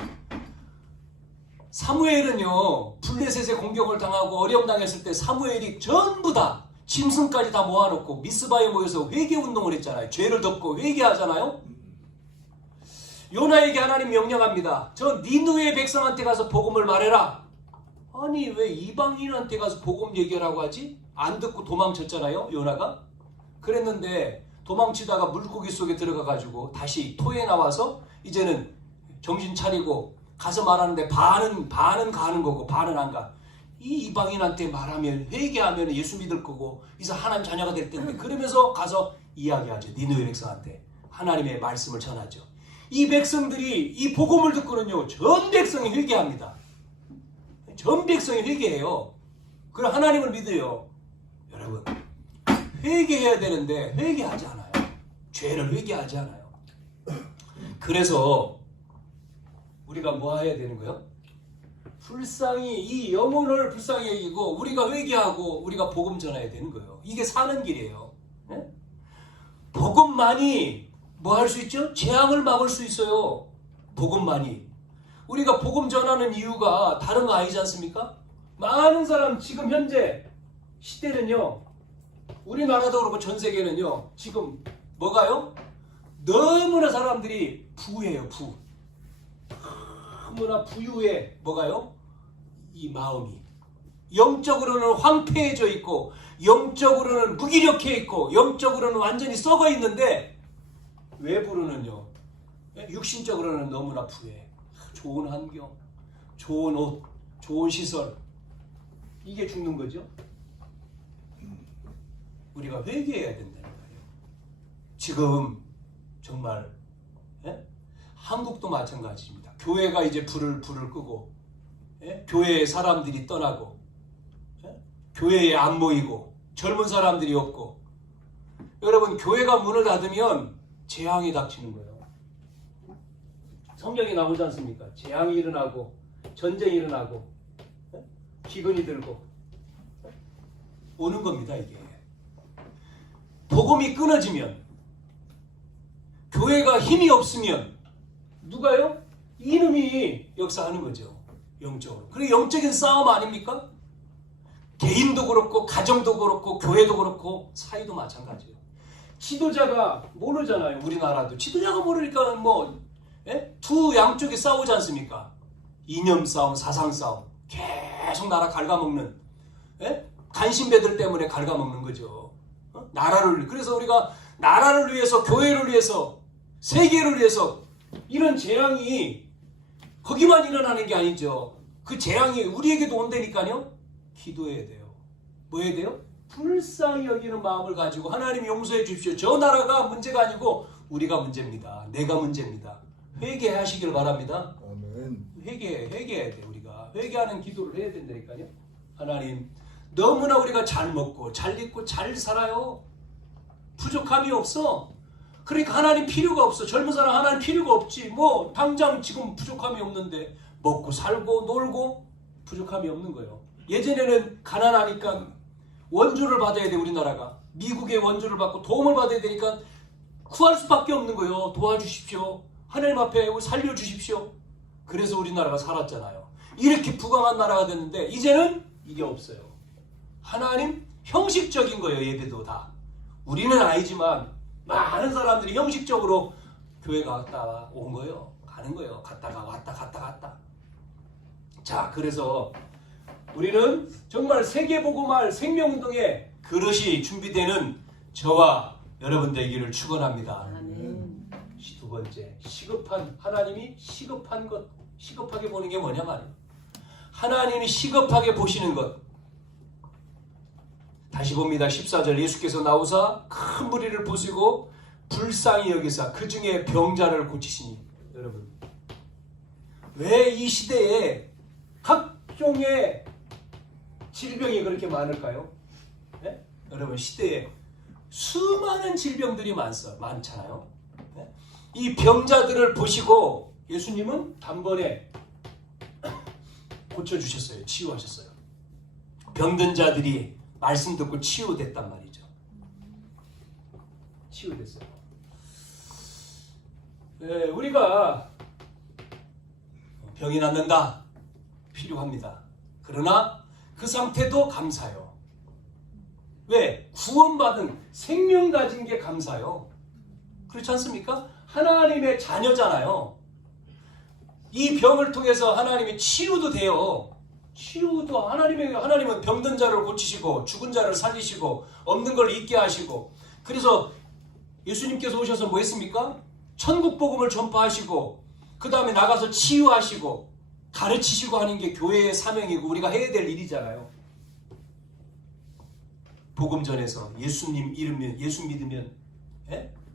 사무엘은요, 블레셋의 공격을 당하고 어려움 당했을 때 사무엘이 전부 다 짐승까지 다 모아놓고 미스바에 모여서 회개운동을 했잖아요. 죄를 덮고 회개하잖아요. 요나에게 하나님 명령합니다. 저 니느웨 백성한테 가서 복음을 말해라. 아니 왜 이방인한테 가서 복음 얘기하라고 하지? 안 듣고 도망쳤잖아요, 요나가. 그랬는데 도망치다가 물고기 속에 들어가가지고 다시 토에 나와서 이제는 정신 차리고 가서 말하는데 반은 가는 거고 반은 안 가. 이 이방인한테 말하면 회개하면 예수 믿을 거고 이제 하나님 자녀가 될 텐데, 그러면서 가서 이야기하죠. 니느웨 백성한테 하나님의 말씀을 전하죠. 이 백성들이 이 복음을 듣고는요, 전 백성이 회개합니다. 전 백성이 회개해요. 그럼 하나님을 믿어요. 여러분, 회개해야 되는데 회개하지 않아요. 죄를 회개하지 않아요. 그래서 우리가 뭐 해야 되는 거예요? 불쌍히 이 영혼을 불쌍히 여기고 우리가 회개하고 우리가 복음 전해야 되는 거예요. 이게 사는 길이에요. 예? 복음만이 뭐 할 수 있죠? 재앙을 막을 수 있어요. 복음만이. 우리가 복음 전하는 이유가 다른 거 아니지 않습니까? 많은 사람 지금 현재 시대는요, 우리나라도 그렇고 전 세계는요, 지금 뭐가요? 너무나 사람들이 부예요, 부. 너무나 부유해. 뭐가요? 이 마음이. 영적으로는 황폐해져 있고, 영적으로는 무기력해 있고, 영적으로는 완전히 썩어 있는데, 외부로는요, 육신적으로는 너무나 부해. 좋은 환경, 좋은 옷, 좋은 시설. 이게 죽는 거죠. 우리가 회개해야 된다는 거예요. 지금 정말 한국도 마찬가지입니다. 교회가 이제 불을 끄고 교회에 사람들이 떠나고 교회에 안 모이고 젊은 사람들이 없고 여러분 교회가 문을 닫으면 재앙이 닥치는 거예요. 성경에 나오지 않습니까? 재앙이 일어나고 전쟁이 일어나고 기근이 들고 오는 겁니다. 이게 복음이 끊어지면 교회가 힘이 없으면 누가요? 이놈이 역사하는 거죠. 영적으로. 그리고 영적인 싸움 아닙니까? 개인도 그렇고 가정도 그렇고 교회도 그렇고 사회도 마찬가지예요. 지도자가 모르잖아요. 우리나라도 지도자가 모르니까 두 양쪽이 싸우지 않습니까? 이념 싸움, 사상 싸움. 계속 나라 갉아먹는 간신배들 때문에 갉아먹는 거죠. 나라를. 그래서 우리가 나라를 위해서, 교회를 위해서, 세계를 위해서 이런 재앙이 거기만 일어나는 게 아니죠. 그 재앙이 우리에게도 온다니까요. 기도해야 돼요. 뭐 해야 돼요? 불쌍히 여기는 마음을 가지고 하나님 용서해 주십시오. 저 나라가 문제가 아니고 우리가 문제입니다. 내가 문제입니다. 회개하시길 바랍니다. 아멘. 회개해야 돼. 우리가 회개하는 기도를 해야 된다니까요. 하나님 너무나 우리가 잘 먹고 잘 입고 잘 살아요. 부족함이 없어. 그러니까 하나님 필요가 없어. 젊은 사람 하나님 필요가 없지. 뭐 당장 지금 부족함이 없는데 먹고 살고 놀고 부족함이 없는 거예요. 예전에는 가난하니까 원조를 받아야 돼. 우리나라가 미국의 원조를 받고 도움을 받아야 되니까 구할 수밖에 없는 거예요. 도와주십시오. 하나님 앞에 살려주십시오. 그래서 우리나라가 살았잖아요. 이렇게 부강한 나라가 됐는데 이제는 이게 없어요. 하나님 형식적인 거예요. 예배도 다. 우리는 아니지만 많은 사람들이 형식적으로 교회 갔다 온 거예요. 가는 거예요. 갔다가 왔다. 자, 그래서 우리는 정말 세계복음할 생명운동의 그릇이 준비되는 저와 여러분 되기를 축원합니다. 두 번째, 시급한 하나님이 시급한 것, 시급하게 보는 게 뭐냐 말이에요. 하나님이 시급하게 보시는 것. 다시 봅니다. 14절 예수께서 나오사 큰 무리를 보시고 불쌍히 여기사 그 중에 병자를 고치시니. 여러분 왜 이 시대에 각종의 질병이 그렇게 많을까요? 네? 여러분 시대에 수많은 질병들이 많잖아요. 네? 이 병자들을 보시고 예수님은 단번에 고쳐주셨어요. 치유하셨어요. 병든 자들이 말씀 듣고 치유됐단 말이죠. 치유됐어요. 네, 우리가 병이 낫는다. 필요합니다. 그러나 그 상태도 감사해요. 왜? 구원받은 생명 가진 게 감사해요. 그렇지 않습니까? 하나님의 자녀잖아요. 이 병을 통해서 하나님이 치유도 돼요. 치유도 하나님은 병든 자를 고치시고 죽은 자를 살리시고 없는 걸 있게 하시고 그래서 예수님께서 오셔서 뭐 했습니까? 천국 복음을 전파하시고 그 다음에 나가서 치유하시고 가르치시고 하는 게 교회의 사명이고 우리가 해야 될 일이잖아요. 복음 전에서 예수님 이름면 예수 믿으면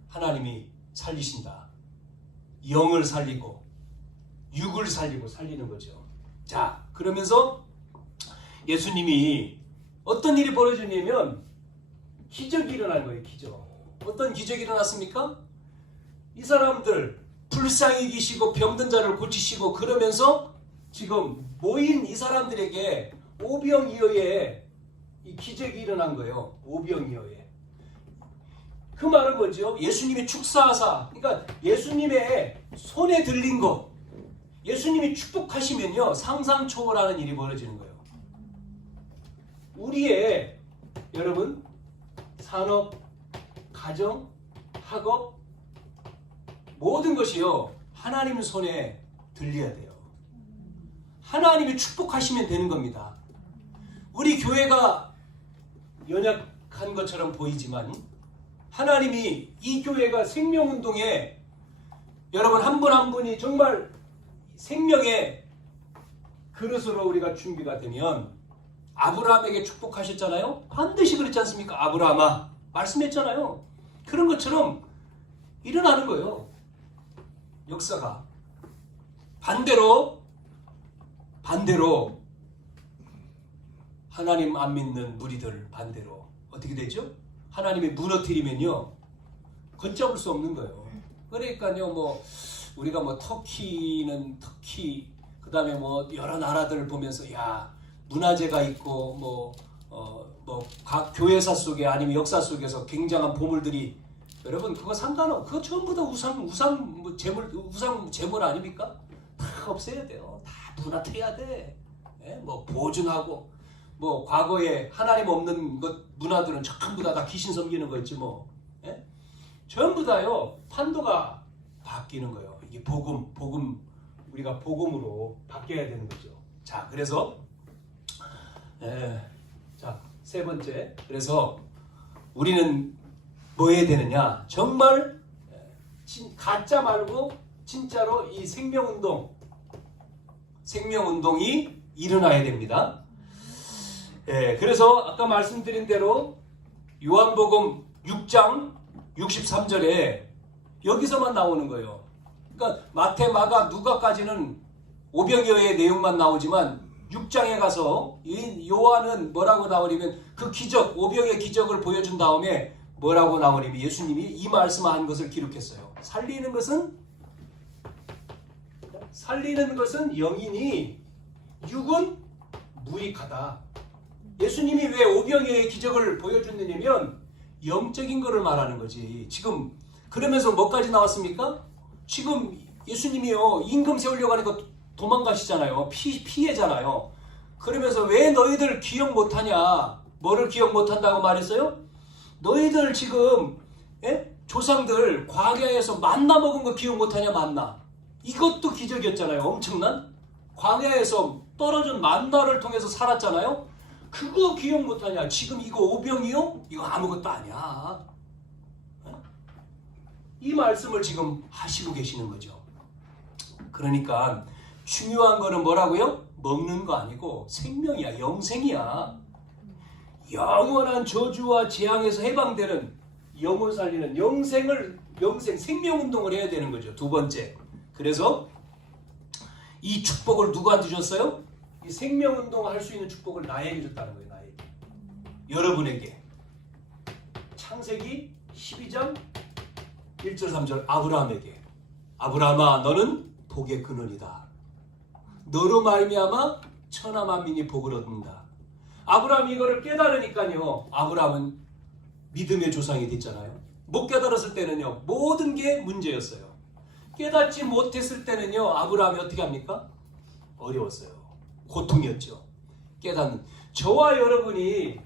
하나님이 살리신다. 영을 살리고 육을 살리고 살리는 거죠. 자, 그러면서 예수님이 어떤 일이 벌어지냐면 기적이 일어난 거예요. 기적. 어떤 기적이 일어났습니까? 이 사람들 불쌍히 계시고 병든 자를 고치시고 그러면서 지금 모인 이 사람들에게 오병이어의 이 기적이 일어난 거예요. 오병이어의. 그 말은 뭐죠? 예수님이 축사하사, 그러니까 예수님의 손에 들린 거, 예수님이 축복하시면요 상상 초월하는 일이 벌어지는 거예요. 우리의 여러분 산업, 가정, 학업 모든 것이요 하나님 손에 들려야 돼요. 하나님이 축복하시면 되는 겁니다. 우리 교회가 연약한 것처럼 보이지만 하나님이 이 교회가 생명운동에 여러분 한 분 한 분이 정말 생명의 그릇으로 우리가 준비가 되면 아브라함에게 축복하셨잖아요. 반드시 그렇지 않습니까? 아브라함아 말씀했잖아요. 그런 것처럼 일어나는 거예요. 역사가. 반대로 하나님 안 믿는 무리들 반대로 어떻게 되죠? 하나님이 무너뜨리면요 걷잡을 수 없는 거예요. 그러니까요 뭐 우리가 뭐 터키는 터키 그다음에 뭐 여러 나라들 보면서 야 문화재가 있고 각 교회사 속에 아니면 역사 속에서 굉장한 보물들이 여러분 그거 상관없 그거 전부 다 우상 재물 아닙니까? 다 없애야 돼요. 다 무너뜨려야 돼. 예? 뭐 보증하고 뭐 과거에 하나님 없는 것 문화들은 전부 다 귀신 섬기는 거 있지 뭐. 예? 전부 다요 판도가 바뀌는 거예요. 이게 복음 우리가 복음으로 바뀌어야 되는 거죠. 자 그래서 자 세 번째 그래서 우리는 뭐 해야 되느냐 정말 가짜 말고 진짜로 이 생명운동이 일어나야 됩니다. 그래서 아까 말씀드린 대로 요한복음 6장 63절에 여기서만 나오는 거예요. 그러니까 마태, 마가, 누가까지는 오병이어의 내용만 나오지만 6장에 가서 요한은 뭐라고 나오냐면 그 기적, 오병의 기적을 보여준 다음에 뭐라고 나오냐면 예수님이 이 말씀한 것을 기록했어요. 살리는 것은 영이니 육은 무익하다. 예수님이 왜 오병이어의 기적을 보여줬느냐면 영적인 거를 말하는 거지. 지금 그러면서 뭐까지 나왔습니까? 지금 예수님이요 임금 세우려고 하니까 도망가시잖아요. 피해잖아요. 그러면서 왜 너희들 기억 못하냐? 뭐를 기억 못한다고 말했어요? 너희들 지금 조상들 광야에서 만나 먹은 거 기억 못하냐? 만나. 이것도 기적이었잖아요. 엄청난 광야에서 떨어진 만나를 통해서 살았잖아요. 그거 기억 못하냐? 지금 이거 오병이요? 이거 아무것도 아니야. 이 말씀을 지금 하시고 계시는 거죠. 그러니까 중요한 거는 뭐라고요? 먹는 거 아니고 생명이야. 영생이야. 영원한 저주와 재앙에서 해방되는 영혼 살리는 생명운동을 해야 되는 거죠. 두 번째. 그래서 이 축복을 누구한테 줬어요? 이 생명운동을 할 수 있는 축복을 나에게 줬다는 거예요. 나에게. 여러분에게. 창세기 12장 1절 3절 아브라함에게. 아브라함아 너는 복의 근원이다. 너로 말미암아 천하 만민이 복을 얻는다. 아브라함이 이거를 깨달으니까요. 아브라함은 믿음의 조상이 됐잖아요. 못 깨달았을 때는요. 모든 게 문제였어요. 깨닫지 못했을 때는요. 아브라함이 어떻게 합니까? 어려웠어요. 고통이었죠. 깨닫는. 저와 여러분이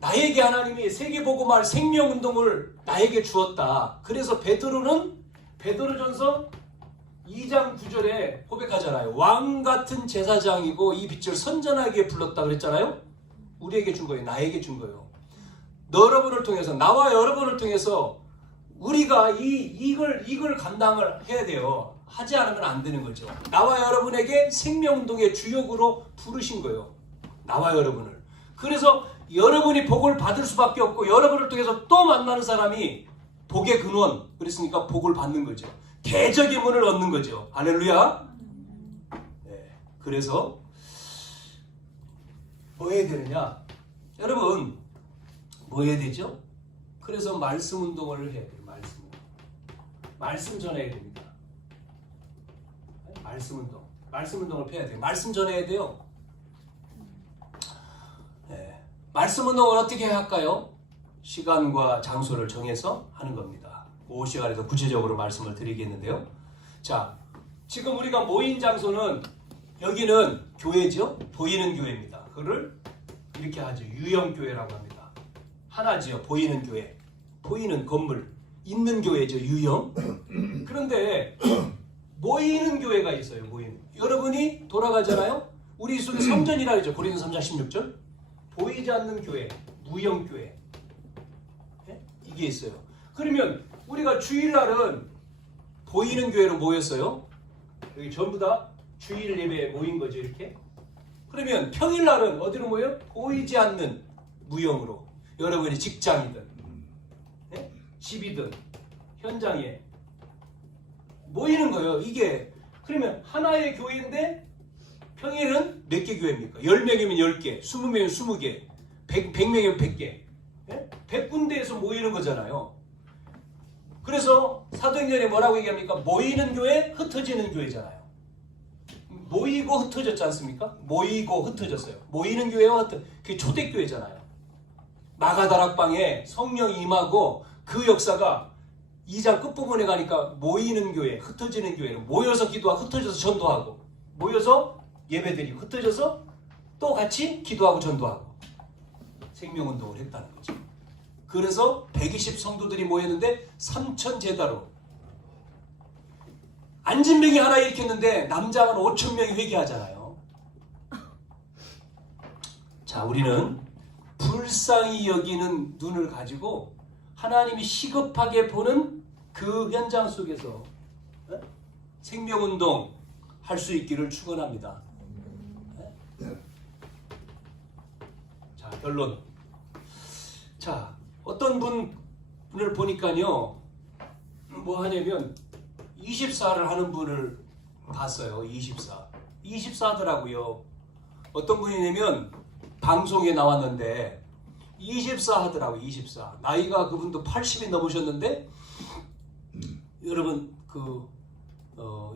나에게 하나님이 세계복음할 생명운동을 나에게 주었다. 그래서 베드로전서 2장 9절에 고백하잖아요. 왕같은 제사장이고 이 빛을 선전하게 불렀다 그랬잖아요. 우리에게 준 거예요. 나에게 준 거예요. 여러분을 통해서 나와 여러분을 통해서 우리가 이걸 감당을 해야 돼요. 하지 않으면 안 되는 거죠. 나와 여러분에게 생명운동의 주역으로 부르신 거예요. 나와 여러분을. 그래서 여러분이 복을 받을 수밖에 없고 여러분을 통해서 또 만나는 사람이 복의 근원 그랬으니까 복을 받는 거죠. 대적의 문을 얻는 거죠. 할렐루야. 네. 그래서 뭐 해야 되느냐? 여러분 뭐 해야 되죠? 그래서 말씀 운동을 해야 돼요. 말씀 전해야 됩니다. 말씀 운동. 말씀 운동을 펴야 돼요. 말씀 전해야 돼요. 네. 말씀 운동을 어떻게 할까요? 시간과 장소를 정해서 하는 겁니다. 그 시간에서 구체적으로 말씀을 드리겠는데요. 자, 지금 우리가 모인 장소는 여기는 교회죠. 보이는 교회입니다. 그를 이렇게 하죠. 유형교회라고 합니다. 하나지요. 보이는 교회. 보이는 건물. 있는 교회죠. 유형. 그런데 모이는 교회가 있어요. 모이는. 여러분이 돌아가잖아요. 우리 속에 성전이라 하죠. 고린도서 3장 16절. 보이지 않는 교회. 무형교회. 네? 이게 있어요. 그러면 우리가 주일날은 보이는 교회로 모였어요. 여기 전부 다 주일 예배에 모인 거죠. 이렇게. 그러면 평일날은 어디로 모여? 보이지 않는 무형으로. 여러분이 직장이든 네? 집이든 현장에 모이는 거예요. 이게 그러면 하나의 교회인데 평일은 몇 개 교회입니까? 10명이면 10개, 20명이면 20개, 100명이면 100개. 네? 100군데에서 모이는 거잖아요. 그래서 사도행전에 뭐라고 얘기합니까? 모이는 교회, 흩어지는 교회잖아요. 모이고 흩어졌지 않습니까? 모이고 흩어졌어요. 모이는 교회와 그게 초대교회잖아요. 마가다락방에 성령이 임하고 그 역사가 2장 끝부분에 가니까 모이는 교회, 흩어지는 교회로 모여서 기도하고 흩어져서 전도하고 모여서 예배드리고 흩어져서 또 같이 기도하고 전도하고 생명운동을 했다는 거죠. 그래서 120 성도들이 모였는데 3,000제다로 안진병이 하나 일으켰는데 남자만 5,000명이 회개하잖아요. 자, 우리는 불쌍히 여기는 눈을 가지고 하나님이 시급하게 보는 그 현장 속에서 생명운동 할 수 있기를 축원합니다. 자, 결론. 자, 어떤 분을 보니까요, 뭐 하냐면 24를 하는 분을 봤어요. 24 하더라고요. 어떤 분이냐면 방송에 나왔는데 24 하더라고요. 24. 나이가 그분도 80이 넘으셨는데 여러분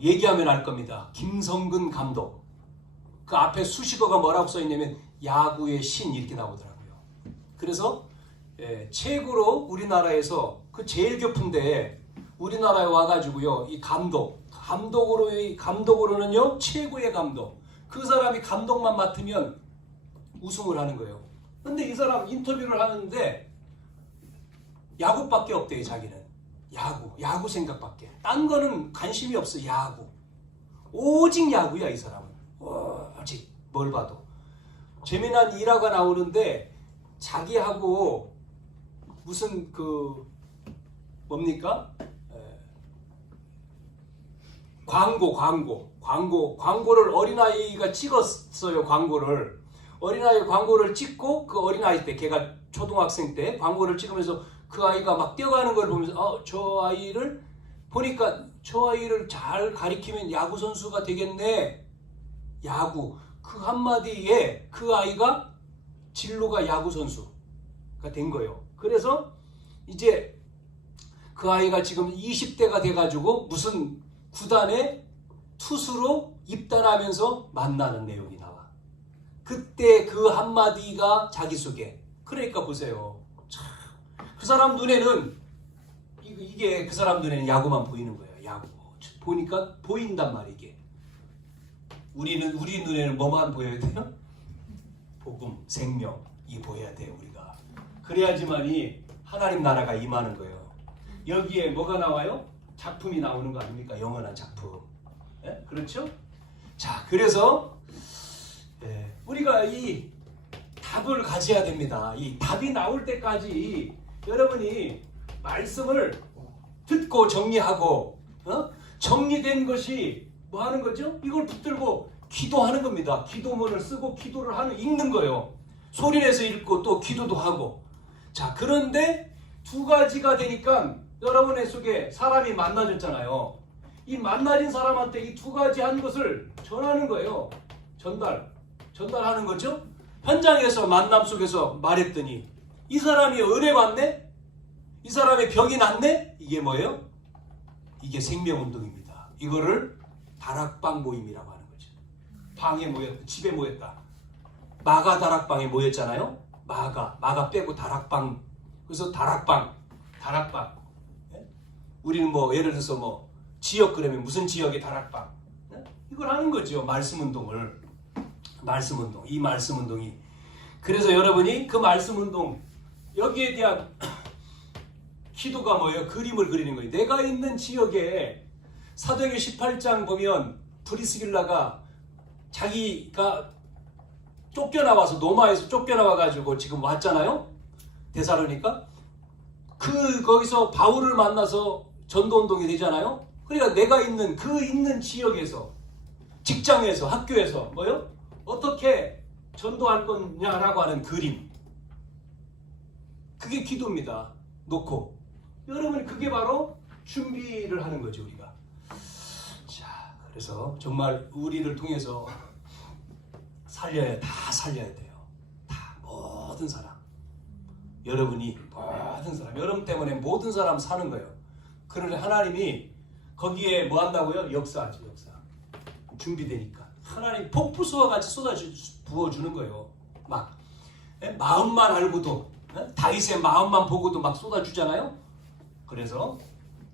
얘기하면 알 겁니다. 김성근 감독. 그 앞에 수식어가 뭐라고 써있냐면 야구의 신 이렇게 나오더라고요. 그래서 최고로 우리나라에서 그 제일 교품대에 우리나라에 와가지고요, 이 감독으로는요 최고의 감독. 그 사람이 감독만 맡으면 우승을 하는 거예요. 근데 이 사람 인터뷰를 하는데 야구밖에 없대요. 자기는 야구 생각밖에. 딴 거는 관심이 없어. 야구. 오직 야구야 이 사람은. 오직 뭘 봐도. 재미난 일화가 나오는데 자기하고 무슨 뭡니까? 광고를 어린아이가 찍었어요. 어린아이 광고를 찍고 그 어린아이 때 걔가 초등학생 때 광고를 찍으면서 그 아이가 막 뛰어가는 걸 보면서 저 아이를 보니까 저 아이를 잘 가리키면 야구 선수가 되겠네. 야구. 그 한마디에 그 아이가 진로가 야구 선수가 된 거예요. 그래서 이제 그 아이가 지금 20대가 돼가지고 무슨 구단에 투수로 입단하면서 만나는 내용이 나와. 그때 그 한마디가 자기소개. 그러니까 보세요. 참, 그 사람 눈에는 이게 그 사람 눈에는 야구만 보이는 거예요. 야구. 보니까 보인단 말이에요. 이게. 우리 눈에는 뭐만 보여야 돼요? 복음, 생명 이 보여야 돼요. 우리가. 그래야지만이 하나님 나라가 임하는 거예요. 여기에 뭐가 나와요? 작품이 나오는 거 아닙니까? 영원한 작품. 네? 그렇죠? 자, 그래서 우리가 이 답을 가져야 됩니다. 이 답이 나올 때까지 여러분이 말씀을 듣고 정리하고 정리된 것이 뭐 하는 거죠? 이걸 붙들고 기도하는 겁니다. 기도문을 쓰고 기도를 읽는 거예요. 소리내서 읽고 또 기도도 하고. 자, 그런데 두 가지가 되니까 여러분의 속에 사람이 만나졌잖아요. 이 만나진 사람한테 이 두 가지 한 것을 전하는 거예요. 전달하는 거죠. 현장에서 만남 속에서 말했더니 이 사람이 은혜 받네? 이 사람의 병이 낫네? 이게 뭐예요? 이게 생명운동입니다. 이거를 다락방 모임이라고 하는 거죠. 방에 모였다. 집에 모였다. 마가 다락방에 모였잖아요. 마가 빼고 다락방. 그래서 다락방. 예? 우리는 뭐 예를 들어서 뭐 지역 그러면 무슨 지역의 다락방. 예? 이걸 하는 거죠. 말씀 운동을. 말씀 운동. 이 말씀 운동이. 그래서 여러분이 그 말씀 운동 여기에 대한 기도가 뭐예요? 그림을 그리는 거예요. 내가 있는 지역에 사도행전 18장 보면 브리스길라가 자기가 쫓겨나와서 노마에서 쫓겨나와가지고 지금 왔잖아요. 데살로니가. 거기서 바울을 만나서 전도운동이 되잖아요. 그러니까 내가 있는 그 있는 지역에서 직장에서 학교에서 뭐요? 어떻게 전도할 거냐라고 하는 그림. 그게 기도입니다. 놓고 여러분 그게 바로 준비를 하는 거죠 우리가. 자, 그래서 정말 우리를 통해서 다 살려야 돼요. 다 모든 사람. 여러분이 모든 사람. 여러분 때문에 모든 사람 사는 거예요. 그런데 하나님이 거기에 뭐 한다고요? 역사하지 역사. 준비되니까 하나님 폭포수와 같이 부어주는 거예요. 막 마음만 알고도 다윗의 마음만 보고도 막 쏟아주잖아요. 그래서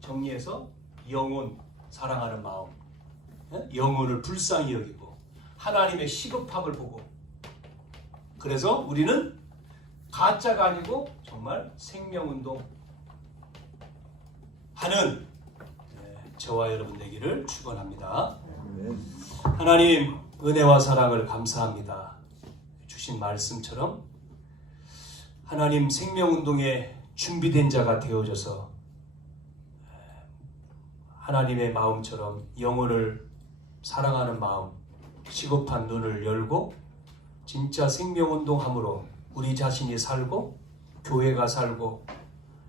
정리해서 영혼 사랑하는 마음, 영혼을 불쌍히 여기고 하나님의 시급함을 보고. 그래서 우리는 가짜가 아니고 정말 생명운동 하는 저와 여러분 되기를 축원합니다. 하나님 은혜와 사랑을 감사합니다. 주신 말씀처럼 하나님 생명운동에 준비된 자가 되어져서 하나님의 마음처럼 영혼을 사랑하는 마음, 시급한 눈을 열고 진짜 생명운동함으로 우리 자신이 살고 교회가 살고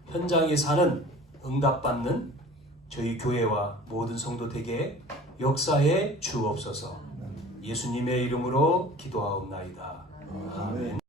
현장에 사는 응답받는 저희 교회와 모든 성도 되게 역사해 주옵소서. 예수님의 이름으로 기도하옵나이다. 아멘.